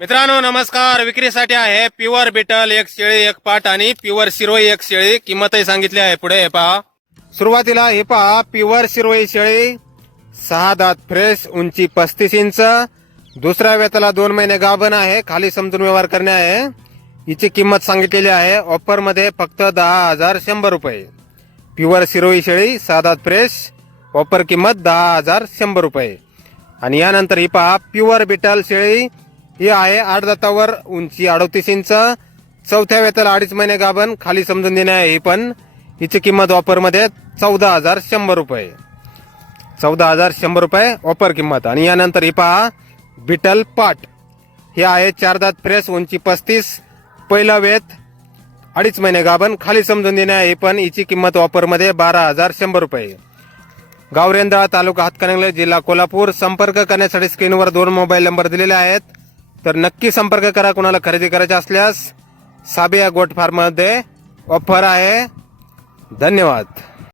मित्रांनो नमस्कार. विक्रीसाठी आहे प्युअर बिटल एक शेळी एक पाट आणि प्युअर शिरोई एक शेळी. किंमतही सांगितली आहे पुढे. हे पहा. सुरुवातीला हे पहा. प्युअर शिरोई शेळी. सहा दात फ्रेश उंची पस्तीस इंच. दुसऱ्या वेताला दोन महिने गाभण आहे. खाली समजून व्यवहार करणे आहे. हिची किंमत सांगितलेली आहे. ऑफरमध्ये फक्त दहा हजार शंभर रुपये. प्युअर शिरोई शेळी सहा दात फ्रेश ऑफर किंमत दहा हजार शंभर रुपये. आणि यानंतर ही पहा. प्युअर बिटल शेळी ही आहे आठ दातावर उंची अडतीस इंच. चौथ्या वेताला अडीच महिने गाभण खाली समजून देणे आहे ही पण. हिची किंमत ऑफरमध्ये चौदा हजार शंभर रुपये. चौदा हजार शंभर रुपये ऑफर किंमत. आणि यानंतर ही पहा बिटल पाट. हे आहे चार दात फ्रेश उंची पस्तीस. पहिलं वेत अडीच महिने गाभण खाली समजून देणे आहे पण. हिची किंमत ऑफरमध्ये बारा हजार शंभर रुपये. गावरेंदा तालुका हातकणंगले जिल्हा कोल्हापूर. संपर्क करण्यासाठी स्क्रीनवर दोन मोबाईल नंबर दिलेले आहेत. तर नक्की संपर्क करा कोणाला खरेदी करायचा असल्यास साबिया गोट फार्ममध्ये ऑफर आहे. धन्यवाद.